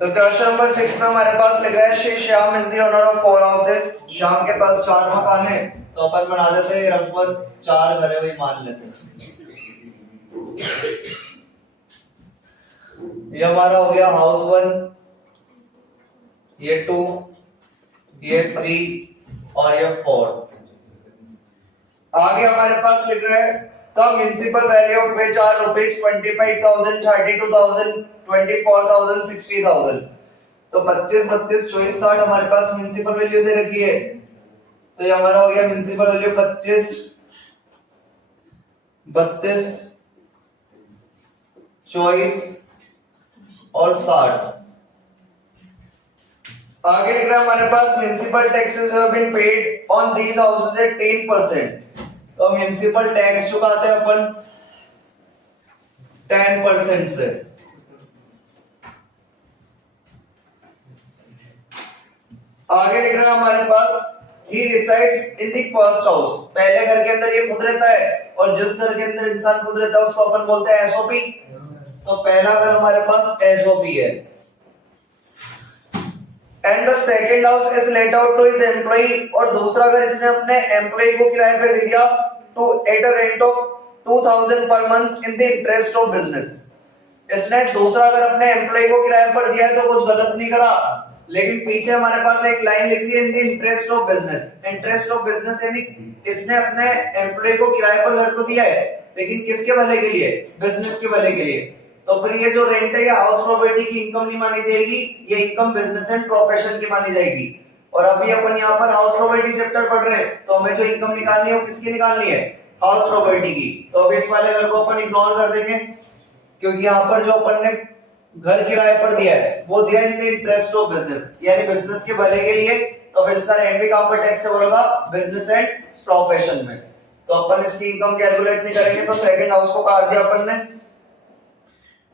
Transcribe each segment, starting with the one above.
तो question number 6 में हमारे पास लिख रहा है Shri Shyam is the owner of 4 houses. Shyam के पास 4 मकान है, तो अपन बना देते हैं रफ पर 4 घर है वही मान लेते हैं। ये हमारा हो गया हाउस 1, ये 2, ये 3 और ये 4। आगे हमारे पास लिख रहा है the municipal value of which are rupees 25,000, 32,000, 24,000, 60,000। तो 25, 32, 24, 60 हमारे पास म्युनिसिपल वैल्यू दे रखी है। तो ये हमारा हो गया म्युनिसिपल वैल्यू 25, 32, 24 और 60। आगे लिख रहा है हमारे पास municipal taxes have been paid on these houses at 10%। तो म्युनिसिपल टैक्स चुकाते हैं अपन 10% से। आगे लिख रहा है हमारे पास he resides in the first house। पहले घर के अंदर ये खुद रहता है, और जिस घर के अंदर इंसान खुद रहता है उसको अपन बोलते हैं एसओपी। तो पहला घर हमारे पास एसओपी है। And the second house is let out to his employee. और दूसरा घर इसने अपने एम्प्लॉई को किराए पे दे दिया to at a rent of 2,000 per month in the interest of business. इसने दूसरा घर अपने एम्प्लॉई को किराए पर दिया है तो कुछ गलत नहीं करा, लेकिन पीछे हमारे पास एक लाइन लिखी है इन the interest of business. Interest of business यानी इसने अपने एम्प्लॉय को किराए पर घर तो दिया है, लेकिन किसके भले के लिए? बिजनेस के भले के लिए। तो फिर ये जो रेंट है ये हाउस प्रॉपर्टी की इनकम नहीं मानी जाएगी, ये इनकम बिजनेस एंड प्रोफेशन की मानी जाएगी। और अभी अपन यहाँ पर हाउस प्रॉपर्टी चैप्टर पढ़ रहे हैं, तो हमें जो इनकम निकालनी है वो किसकी निकालनी है? हाउस प्रॉपर्टी की। तो अब इस वाले घर को अपन इग्नोर कर देंगे, क्योंकि यहाँ पर जो अपन ने घर किराए पर दिया है वो दिया इन द इंटरेस्ट ऑफ बिजनेस, यानी बिजनेस के भले के लिए। तो फिर इसका रेंट भी कहां पर टैक्स से होगा? बिजनेस एंड प्रोफेशन में। तो अपन इसकी इनकम कैलकुलेट नहीं करेंगे, तो सेकंड हाउस को काट दिया अपन ने।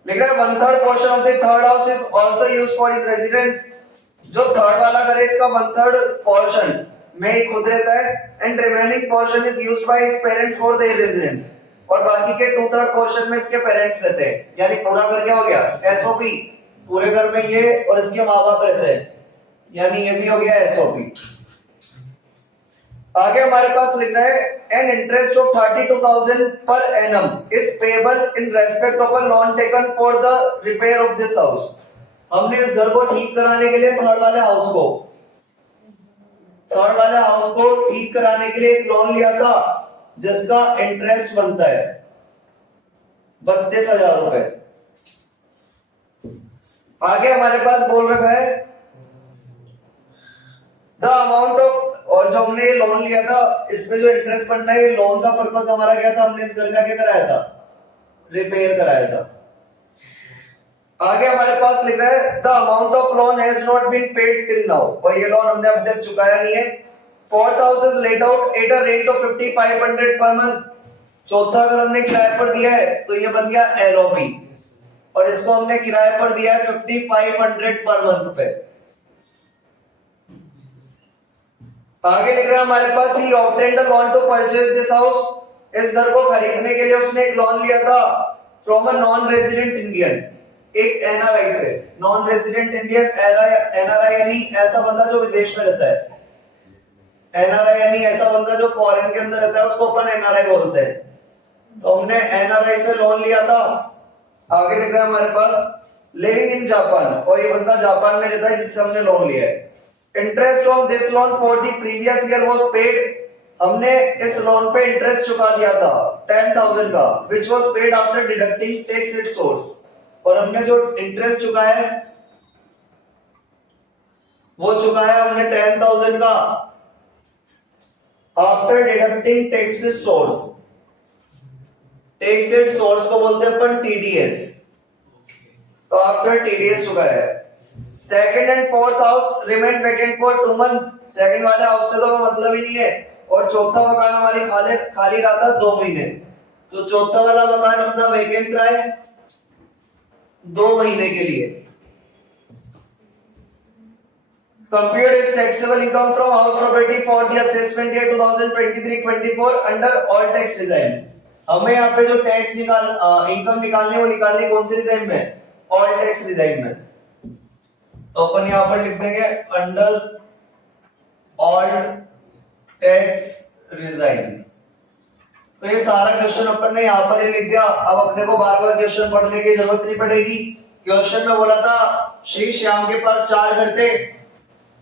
लिख रहा है 1/3 portion of the third house is also used for his residence. जो थर्ड वाला घर है इसका 1/3 पोर्शन में खुद रहता है, and remaining portion is used by his parents for their residence. और बाकी के 2/3 पोर्शन में इसके पेरेंट्स रहते हैं, यानी पूरा घर क्या हो गया? एसओपी। पूरे घर में ये और इसके माँ बाप रहते हैं, यानी ये भी हो गया एसओपी। आगे हमारे पास लिख रहा है an interest of 32,000 per annum is payable in respect of a loan taken for the repair of this house. हमने इस घर को ठीक कराने के लिए थर्ड वाले हाउस को ठीक कराने के लिए एक लोन लिया था, जिसका इंटरेस्ट बनता है 32,000 रुपए। आगे हमारे पास बोल रखा है द अमाउंट ऑफ, और जो हमने ये लोन लिया था इसमें जो इंटरेस्ट बनना है, ये लोन का पर्पस हमारा क्या था? हमने इस घर का क्या कराया था? रिपेयर कराया था। आगे हमारे पास लिखा है the amount of loan has not been paid till now. और ये लोन हमने अब तक चुकाया नहीं है। Fourth house is let out at a rent of 5,500 per month. चौथा घर हमने किराए पर दिया है, तो ये बन गया एलओपी, और इसको हमने किराए पर दिया है 5,500 पर मंथ पे। आगे लिख रहा है हमारे पास he obtained the loan to purchase this house. इस घर को खरीदने के लिए उसने एक लोन लिया था from a non resident Indian, एक एनआरआई से। नॉन रेजिडेंट इंडियन, एनआरआई यानी ऐसा बंदा जो विदेश में रहता है। एनआरआई यानी ऐसा बंदा जो फॉरेन के अंदर रहता है, उसको अपन एनआरआई बोलते हैं। तो हमने एनआरआई से लोन लिया था। आगे लिख रहा है हमारे पास लिविंग इन जापान, और ये बंदा जापान में रहता है जिससे हमने लोन लिया है। Interest on this loan for the previous year was paid. हमने इस लोन पे इंटरेस्ट चुका दिया था 10,000 का, which was paid after deducting tax it source. और हमने जो इंटरेस्ट चुकाया है वो चुकाया हमने 10,000 का after deducting tax it source. Tax it source को बोलते हैं अपन टीडीएस। तो आफ्टर टीडीएस चुकाया है। Second and fourth house remain vacant for 2 months. Second वाले हाउस से तो मतलब ही नहीं है, और चौथा मकान हमारी खाली रहा था 2 महीने। तो चौथा वाला मकान अपना वैकेंट रहा है 2 महीने के लिए। Compute is taxable income from house property for the assessment year 2023-24 under all tax design. हमें यहाँ पे जो टैक्स इनकम निकालनी है वो निकालनी कौन से डिजाइन में? ऑल टैक्स डिजाइन में। तो अपन यहां पर लिख देंगे अंडर ऑल टैक्स रिजाइन। तो ये सारा क्वेश्चन अपन ने यहाँ पर ही लिख दिया। अब अपने को बार बार क्वेश्चन पढ़ने की जरूरत नहीं पड़ेगी। क्वेश्चन में बोला था श्री श्याम के पास 4 घर थे,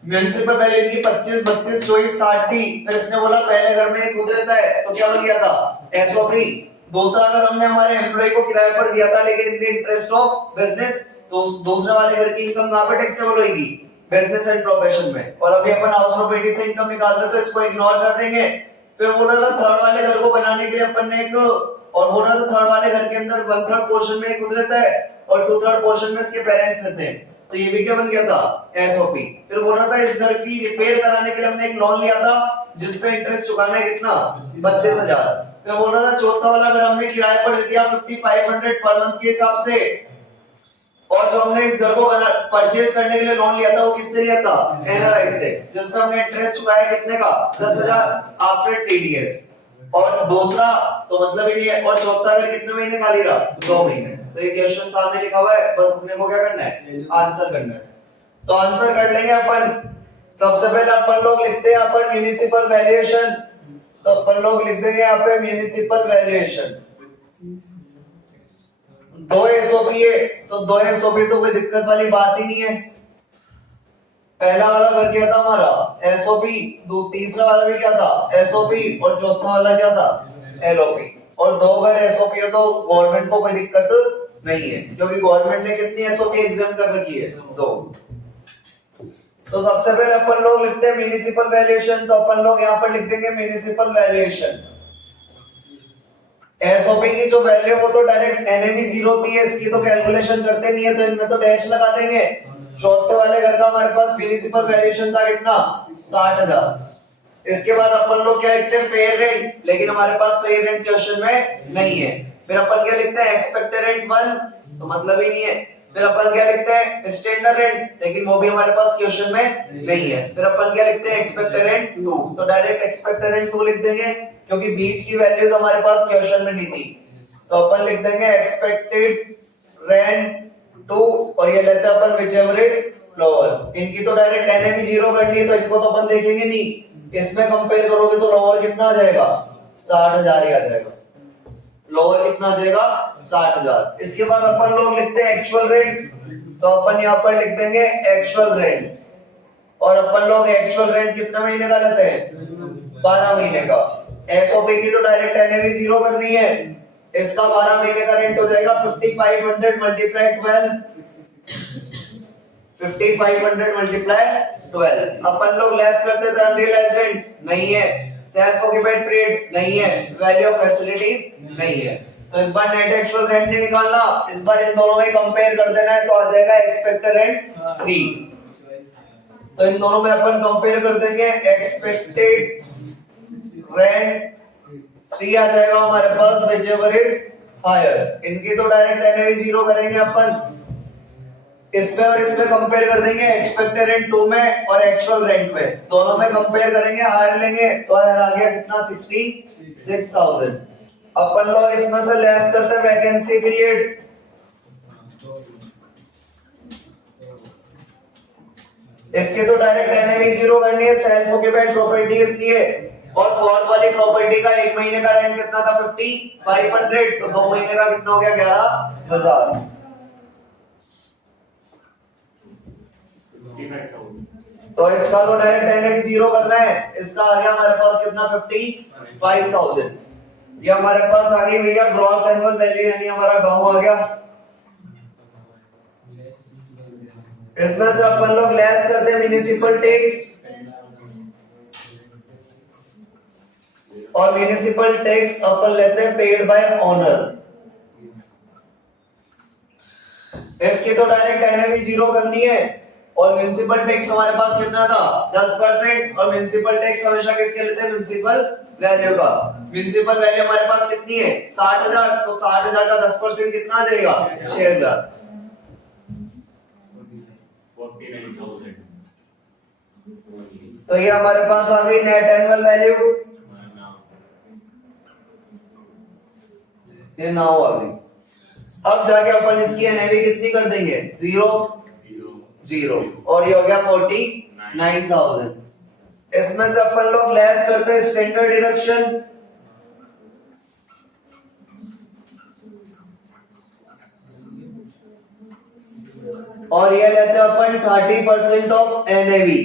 म्युनिसिपल वैल्यू इनकी 25, 32, 24, 60 थी। फिर इसने बोला पहले घर में एक खुद रहता है, तो क्या बन गया था एसओपी। दूसरा घर हमने हमारे एम्प्लॉय को किराए पर दिया था, लेकिन इन द इंटरेस्ट ऑफ बिजनेस, तो दूसरे वाले घर की इनकम कहां पे टैक्सेबल होगी, बिजनेस एंड प्रोफेशन में। और अभी अपन हाउस प्रॉपर्टी से इनकम निकाल रहे, तो इसको इग्नोर कर देंगे। फिर बोल रहा था थर्ड वाले घर को बनाने के लिए अपन ने एक, और बोल रहा था थर्ड वाले घर के अंदर 1/3 पोर्शन में खुद रहता है और 2/3 पोर्शन में इसके पेरेंट्स रहते हैं, तो ये भी क्या बन गया था एसओपी। फिर बोल रहा था इस घर की रिपेयर कराने के लिए हमने एक लोन लिया था, जिसपे इंटरेस्ट चुकाना है कितना 32,000। फिर बोल रहा था चौथा वाला घर हमने किराए पर दे दिया 5500 पर मंथ के हिसाब से, और जो हमने इस घर को परचेज करने के लिए लोन लिया था वो किससे लिया था, एनआरआई से, जिसमें हमने इंटरेस्ट चुकाया कितने का 10,000 आफ्टर टीडीएस। और दूसरा तो मतलब ही नहीं है। और चौथा घर कितने महीने खाली रहा, 2 महीने। तो ये क्वेश्चन सामने लिखा हुआ है, बस अपने को क्या करना है, आंसर करना है। तो आंसर कर लेंगे अपन। सबसे पहले अपन लोग लिखते हैं यहाँ पर म्युनिसिपल वैल्यूएशन, तो अपन लोग लिख देंगे यहाँ पे म्युनिसिपल वैल्यूएशन। 2 एसओपी है, तो 2 एसओपी तो कोई दिक्कत वाली बात ही नहीं है। पहला वाला घर क्या था हमारा एसओपी, तीसरा वाला भी क्या था एसओपी, और चौथा वाला क्या था एलओपी। और 2 घर एसओपी हो तो गवर्नमेंट को कोई दिक्कत नहीं है, क्योंकि गवर्नमेंट ने कितनी एसओपी एग्जाम कर रखी है, 2। तो सबसे पहले अपन लोग लिखते हैं म्युनिसिपल वैल्यूएशन, तो अपन लोग यहाँ पर लिख देंगे म्युनिसिपल वैल्यूएशन। एसओपी की जो वैल्यू वो तो डायरेक्ट एनएवी 0 होती है, इसकी तो कैलकुलेशन करते नहीं है, तो इनमें तो डैश लगा देंगे। चौथे वाले घर का हमारे पास म्युनिसिपल वैल्यूएशन था कितना 60,000। इसके बाद अपन लोग क्या लिखते हैं पेयर रेंट, लेकिन हमारे पास पेयर रेंट क्वेश्चन में नहीं है। फिर अपन क्या लिखते हैं एक्सपेक्टेड रेंट 1, तो मतलब ही नहीं है। फिर अपन क्या लिखते हैं स्टैंडर्ड रेंट, लेकिन वो भी हमारे पास क्वेश्चन में नहीं है। फिर अपन क्या लिखते हैं एक्सपेक्टेड रेंट 2, तो डायरेक्ट एक्सपेक्टेड रेंट 2 लिख देंगे, क्योंकि बीच की वैल्यूज हमारे पास क्वेश्चन में नहीं थी। तो अपन लिख देंगे एक्सपेक्टेड रेंट 2, और ये लेते हैं अपन व्हिचएवर इज लोअर। इनकी तो डायरेक्ट एनएवी 0 करनी है, तो इनको तो अपन देखेंगे नहीं। इसमें कंपेयर करोगे तो लोअर कितना आ जाएगा 60,000 ही आ जाएगा। लोअर कितना आ जाएगा 60,000। इसके बाद अपन लोग लिखते हैं एक्चुअल रेंट, तो अपन यहाँ पर लिख देंगे एक्चुअल रेंट, और अपन लोग एक्चुअल रेंट कितने महीने का लेते हैं 12 महीने का। एसओपी की तो डायरेक्ट एनएवी 0 करनी है, इसका 12 महीने का रेंट हो जाएगा 5500 मल्टीप्लाई 12, 5500 मल्टीप्लाई 12। अपन लोग लेस करते थे अनरियलाइज्ड रेंट नहीं है, सेल्फ ऑक्यूपाइड पीरियड नहीं है, वैल्यू ऑफ फैसिलिटीज नहीं है। तो इस बार नेट एक्चुअल रेंट नहीं निकालना, इस बार इन दोनों में कंपेयर कर देना है, तो आ जाएगा एक्सपेक्टेड रेंट 3। तो इन दोनों में अपन कंपेयर कर देंगे, एक्सपेक्टेड रेंट 3 आ जाएगा हमारे पास व्हिचएवर इज हायर। इनकी तो डायरेक्ट एनएवी 0 करेंगे अपन, इसमें और इसमें कंपेयर कर देंगे, एक्सपेक्टेड रेंट 2 में और एक्चुअल रेंट में, दोनों में कंपेयर करेंगे, हायर लेंगे तो हायर आ गया कितना 66,000। अपन लोग इसमें से लेस करते हैं वैकेंसी पीरियड, इसके तो डायरेक्ट एनएवी 0 करनी है, सेल्फ ऑक्यूपाइड प्रॉपर्टी इसलिए। और फोर्थ वाली प्रॉपर्टी का 1 महीने का रेंट कितना था 5500, तो 2 महीने का कितना हो गया 11,000। तो इसका तो डायरेक्ट एनएवी 0 करना है, इसका आ गया हमारे पास कितना 55,000। ये हमारे पास आ गई भैया ग्रॉस एनुअल वैल्यू, यानी हमारा गांव आ गया। इसमें से अपन लोग लेस करते हैं म्युनिसिपल टैक्स, और म्युनिसिपल टैक्स अपन लेते हैं पेड बाय ओनर। इसकी तो डायरेक्ट एनएवी 0 करनी है, और म्युनिसिपल टैक्स हमारे पास कितना था 10%, और म्युनिसिपल टैक्स हमेशा किसके लेते हैं म्युनिसिपल वैल्यू का। म्युनिसिपल वैल्यू हमारे पास कितनी है 60,000, तो 60,000 का 10% कितना आ जाएगा 6,000। तो ये हमारे पास आ गई नेट एनुअल वैल्यू, ये नाउ आ गई। अब जाके अपन इसकी एनएवी कितनी कर देंगे 0, 0 और ये हो गया 49,000। इसमें से अपन लोग लेस करते हैं स्टैंडर्ड डिडक्शन, और ये लेते हैं अपन 30% ऑफ एनएवी।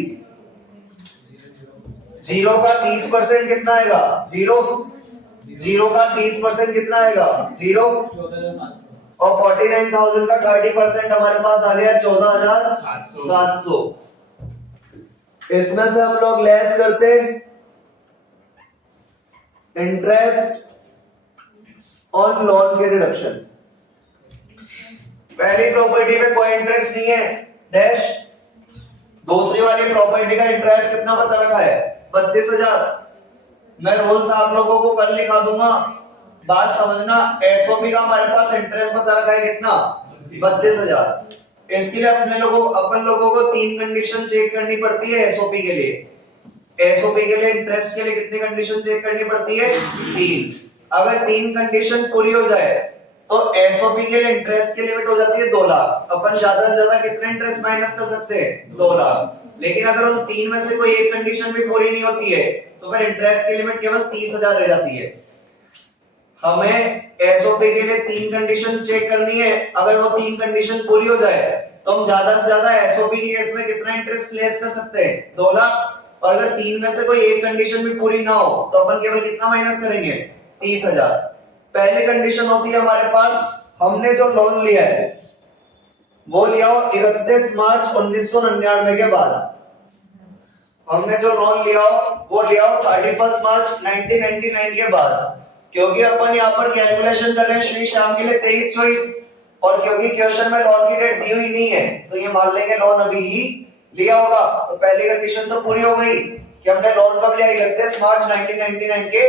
0 का 30% कितना आएगा? 0 का 30% कितना आएगा? 0 और 49,000 का 30% हमारे पास आ गया 14,700। इसमें से हम लोग लेस करते इंटरेस्ट ऑन लोन के डिडक्शन। पहली प्रॉपर्टी में कोई इंटरेस्ट नहीं है डैश, दूसरी वाली प्रॉपर्टी का इंटरेस्ट कितना बता रखा है? 32,000। मैं रूल्स आप लोगों को कल लिखा दूंगा, बात समझना। एसओपी का हमारे पास इंटरेस्ट बता रखा है कितना? 32,000। इसके लिए अपन लोगों को 3 कंडीशन चेक करनी पड़ती है एसओपी के लिए। एसओपी के लिए इंटरेस्ट के लिए कितनी कंडीशन चेक करनी पड़ती है? 3। अगर 3 कंडीशन पूरी हो जाए तो एसओपी के लिए इंटरेस्ट की लिमिट हो जाती है 2 लाख। अपन ज्यादा से ज्यादा कितने इंटरेस्ट माइनस कर सकते हैं? 2 लाख। लेकिन अगर उन 3 में से कोई एक कंडीशन भी पूरी नहीं होती है तो फिर इंटरेस्ट की लिमिट केवल 30,000 रह जाती है। हमें एसओपी के लिए 3 कंडीशन चेक करनी है। अगर वो 3 कंडीशन पूरी हो जाए तो हम ज्यादा से ज्यादा एसओपी के केस में कितना इंटरेस्ट लेस कर सकते हैं? 2 लाख। और अगर 3 में से कोई एक कंडीशन भी पूरी ना हो तो अपन केवल कितना माइनस करेंगे? 30,000। पहली कंडीशन होती है हमारे पास, हमने जो लोन लिया है वो लिया हो 31 मार्च 1999 के बाद। हमने जो लोन लिया हो वो लिया हो 31 मार्च 1999 के बाद। क्योंकि अपन यहाँ पर कैलकुलेशन कर रहे हैं श्री श्याम के लिए 23-24, और क्योंकि क्वेश्चन में लोन की डेट दी हुई नहीं है तो ये मान लेंगे लोन अभी ही लिया होगा। तो पहली कंडीशन तो पूरी हो गई कि हमने लोन कब लिया? 31 मार्च 1999 के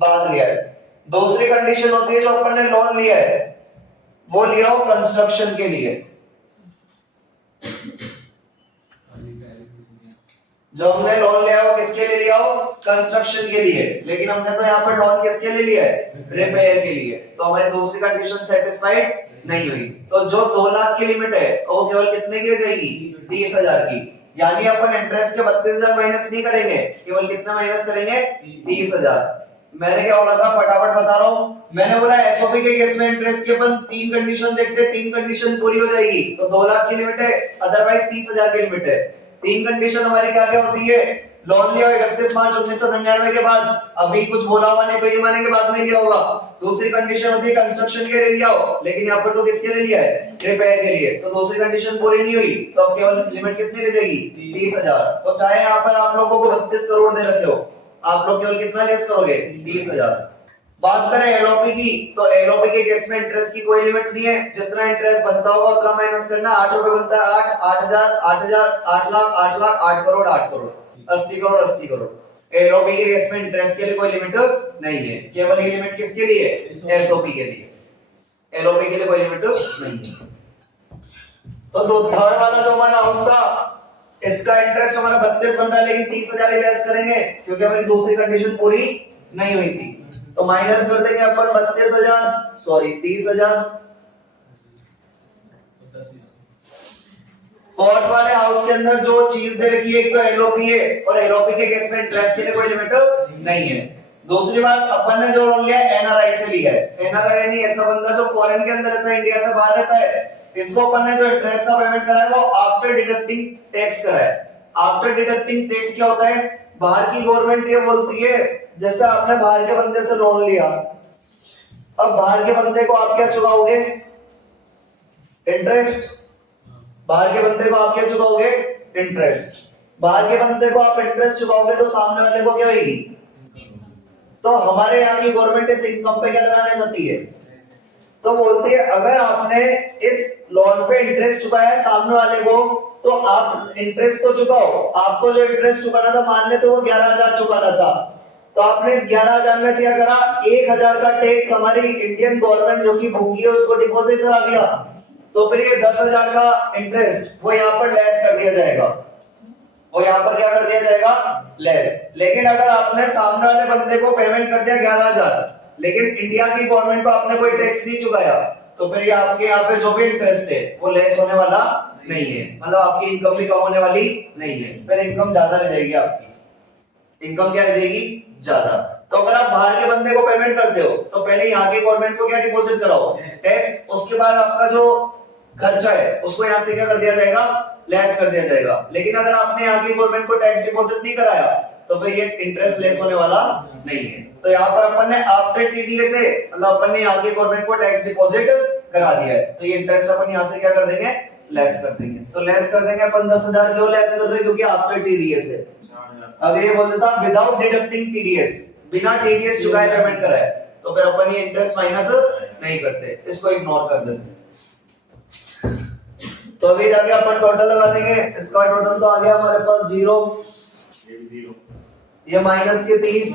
बाद लिया है। दूसरी कंडीशन होती है जो अपन ने लोन लिया है वो लिया हो कंस्ट्रक्शन के लिए। जो हमने लोन लिया हो किसके लिए लिया हो? कंस्ट्रक्शन के लिए। लेकिन हमने तो यहाँ पर लोन किसके लिए लिया है? रिपेयर के लिए। तो हमारी दूसरी कंडीशन सेटिस्फाइड नहीं हुई। तो जो 2 लाख की लिमिट है वो केवल कितने की हो जाएगी? 30,000 की। यानी अपन इंटरेस्ट के 32,000 माइनस नहीं करेंगे, केवल कितना माइनस करेंगे? 30,000। मैंने क्या बोला था? फटाफट बता रहा हूं। मैंने बोला एसओपी के केस में इंटरेस्ट के अपन 3 कंडीशन देखते, 3 कंडीशन पूरी हो जाएगी तो 2 लाख की लिमिट है, अदरवाइज 30,000 की लिमिट है। 3 कंडीशन हमारी क्या क्या होती है? लोन लिया 31 मार्च 1999 के बाद, अभी कुछ बोला हुआ नहीं तो ये मानेंगे बाद में लिया होगा। दूसरी कंडीशन होती है कंस्ट्रक्शन के लिए लिया हो, लेकिन यहाँ पर तो किसके लिए लिया है? रिपेयर के लिए। तो दूसरी कंडीशन पूरी नहीं हुई तो अब केवल लिमिट कितनी रह जाएगी? 30,000। तो चाहे यहाँ पर आप लोगों को 32 करोड़ दे रखे हो, आप लोग केवल कितना लेस करोगे? 30,000। बात करें एलओपी की, तो एलओपी के केस में इंटरेस्ट की कोई लिमिट नहीं है। जितना इंटरेस्ट बनता होगा उतना माइनस करना। 8 रुपए बनता है 8, 8,000, 8,000, 8 लाख, 8 लाख, 8 करोड़, 8 करोड़, 80 करोड़, 80 करोड़। एलओपी के केस में इंटरेस्ट के लिए कोई लिमिट नहीं है, केवल ये लिमिट किसके लिए? एसओपी के लिए। एलओपी के लिए कोई लिमिट नहीं है। तो थर्ड वाला जो हमारा हाउस था इसका इंटरेस्ट हमारा 32 बन रहा है, लेकिन 30,000 ही लेस करेंगे क्योंकि हमारी दूसरी कंडीशन पूरी नहीं हुई थी। तो माइनस कर देंगे अपन 32,000, सॉरी 30,000। फोर्थ वाले हाउस के अंदर जो चीज दे रखी है एक तो एलओपी है, और एलओपी के केस में इंटरेस्ट के लिए कोई लिमिट नहीं है। दूसरी बात, अपन ने जो लोन लिया है एनआरआई से लिया है। एनआरआई यानी ऐसा बंदा जो फॉरेन के अंदर रहता है, इंडिया से बाहर रहता है। इसको अपन ने जो इंटरेस्ट का पेमेंट करा है वो आफ्टर डिडक्टिंग टैक्स करा है। आफ्टर डिडक्टिंग टैक्स क्या होता है? बाहर की गवर्नमेंट ये बोलती है, जैसे आपने बाहर के बंदे से लोन लिया, अब बाहर के बंदे को आप क्या चुकाओगे? इंटरेस्ट। बाहर के बंदे को आप क्या चुकाओगे? इंटरेस्ट। बाहर के बंदे को आप इंटरेस्ट चुकाओगे तो सामने वाले को क्या होगी? तो हमारे यहाँ की गवर्नमेंट इस इनकम पे क्या लगाने चाहती है? तो बोलती है अगर आपने इस लोन पे इंटरेस्ट चुकाया है सामने वाले को तो आप इंटरेस्ट तो चुकाओ। आपको जो इंटरेस्ट चुकाना था, मान लेते वो 11,000 चुकाना था, तो आपने इस 11,000 में से क्या करा? 1,000 का टैक्स हमारी इंडियन गवर्नमेंट जो कि भूखी है उसको डिपॉजिट करा दिया। तो फिर ये 10,000 का इंटरेस्ट वो यहाँ पर लेस कर दिया जाएगा। वो यहाँ पर क्या कर दिया जाएगा? लेस। लेकिन अगर आपने सामने वाले बंदे को पेमेंट कर दिया 11,000, लेकिन इंडिया की गवर्नमेंट को आपने कोई टैक्स नहीं चुकाया, तो फिर ये आपके यहाँ पे जो भी इंटरेस्ट है वो लेस होने वाला नहीं है, मतलब आपकी इनकम भी कम होने वाली नहीं है, फिर इनकम ज्यादा रह जाएगी आपकी। इनकम क्या रह जाएगी? ज्यादा। तो अगर आप बाहर के बंदे को पेमेंट करते हो तो पहले यहाँ के गवर्नमेंट को क्या डिपॉजिट कराओ? टैक्स। उसके बाद आपका जो खर्चा है उसको यहाँ से क्या कर दिया जाएगा? लेस कर दिया जाएगा। लेकिन अगर आपने यहाँ की गवर्नमेंट को टैक्स डिपॉजिट नहीं कराया तो फिर ये इंटरेस्ट लेस होने वाला नहीं है। तो यहाँ पर अपन ने आफ्टर टीडीएस है, मतलब अपन ने यहाँ की गवर्नमेंट को टैक्स डिपॉजिट करा दिया है, तो ये इंटरेस्ट अपन यहाँ से क्या कर देंगे? लेस कर देंगे। तो लेस कर देंगे अपन 10,000 क्यों लेस कर रहे हैं? क्योंकि आफ्टर टीडीएस है। अगर ये बोल देता विदाउट डिडक्टिंग टीडीएस, बिना टीडीएस चुकाए पेमेंट कराए, तो फिर अपन ये इंटरेस्ट माइनस नहीं करते, इसको इग्नोर कर देते। तो अभी जाके अपन टोटल लगा देंगे। इसका टोटल तो आ गया हमारे पास 0, ये माइनस के 30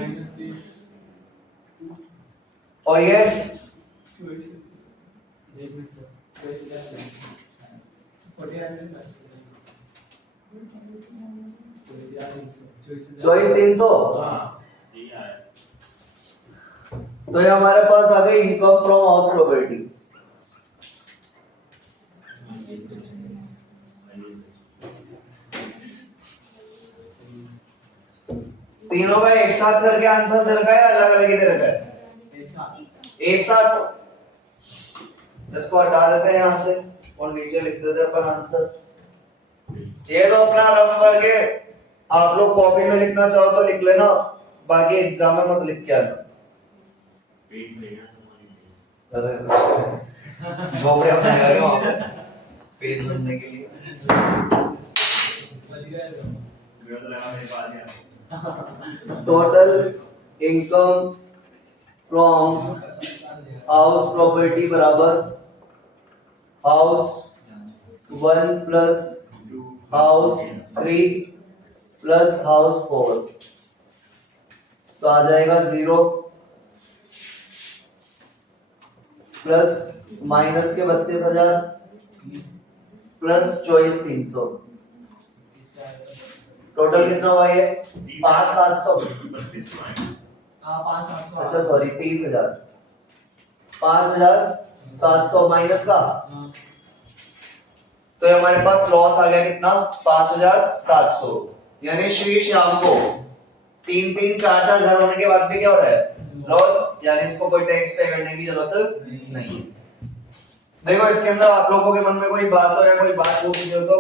और ये 24,300। तो ये हमारे पास आ गई इनकम फ्रॉम हाउस प्रॉपर्टी। तीनों का एक साथ करके आंसर दे रखा है, अलग अलग ही दे रखा है? एक साथ। इसको हटा देते हैं यहाँ से और नीचे लिख देते हैं अपन आंसर। ये तो अपना रफ करके आप लोग कॉपी में लिखना चाहो तो लिख लेना, बाकी एग्जाम में मत लिख के आना। बोबड़े अपने लगे वहां पे पेज बनने के लिए। Total income from house property बराबर house 1 plus house 3 plus house 4, तो आ जाएगा 0 प्लस माइनस के 32,000 प्लस 24,300। टोटल कितना हुआ ये? 5,700। अच्छा सॉरी 30,000। 5,700 माइनस का, तो हमारे पास लॉस आ गया कितना? 5,700। यानी श्री श्याम को 3-3, 4-4 घर होने के बाद भी क्या हो रहा है? लॉस। यानी इसको कोई टैक्स पे करने की जरूरत नहीं है। देखो इसके अंदर आप लोगों के मन में कोई बात हो या कोई बात पूछनी हो तो